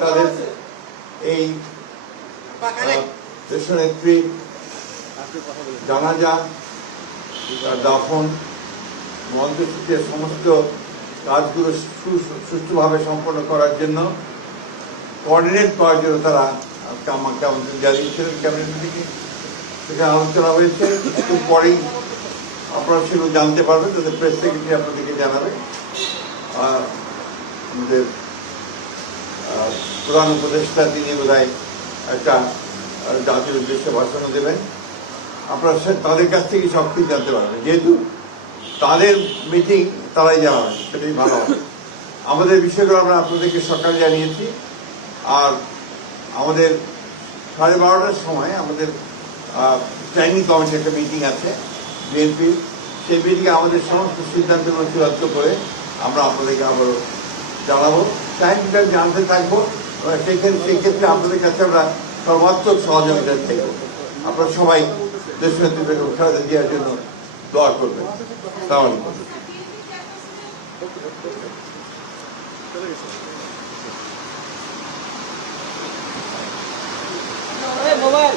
তাদের এই দেশনেত্রী জানাজা, দাফন, মন্ত্রসূচির সমস্ত কাজগুলো সুষ্ঠুভাবে সম্পন্ন করার জন্য কোঅর্ডিনেট করার জন্য তারা আমাকে আমন্ত্রণ জানিয়েছিলেন ক্যাবিনেট থেকে। সেখানে আলোচনা হয়েছে, একটু পরেই আপনারা সেগুলো জানতে পারবেন, তাদের প্রেস সেক্রেটারি আপনাদেরকে জানাবে। আমাদের প্রধান উপদেষ্টা তিনি বোধহয় একটা জাতির উদ্দেশ্যে ভাষণও দেবেন। আপনারা তাদের কাছ থেকে সব কিছু জানতে পারবেন, যেহেতু তাদের মিটিং তারাই জানাবেন, সেটাই ভালো হবে। আমাদের বিষয়গুলো আমরা আপনাদেরকে সকালে জানিয়েছি। আর আমাদের 12:30টার সময় আমাদের স্ট্যান্ডিং কমিটির একটা মিটিং আছে বিএনপির। সেই মিটিংয়ে আমাদের সমস্ত সিদ্ধান্তগুলো চূড়ান্ত করে আমরা আপনাদেরকে আবারও জানাবো। টাইমটা জানতে থাকবো, সেই ক্ষেত্রে আপনাদের কাছে আমরা সর্বাত্মক সহযোগিতা চাইব। আপনারা সবাই দেশনেত্রী বেগম খালেদা জিয়ার জন্য দোয়া করবেন। আসসালামু আলাইকুম। মোবাইল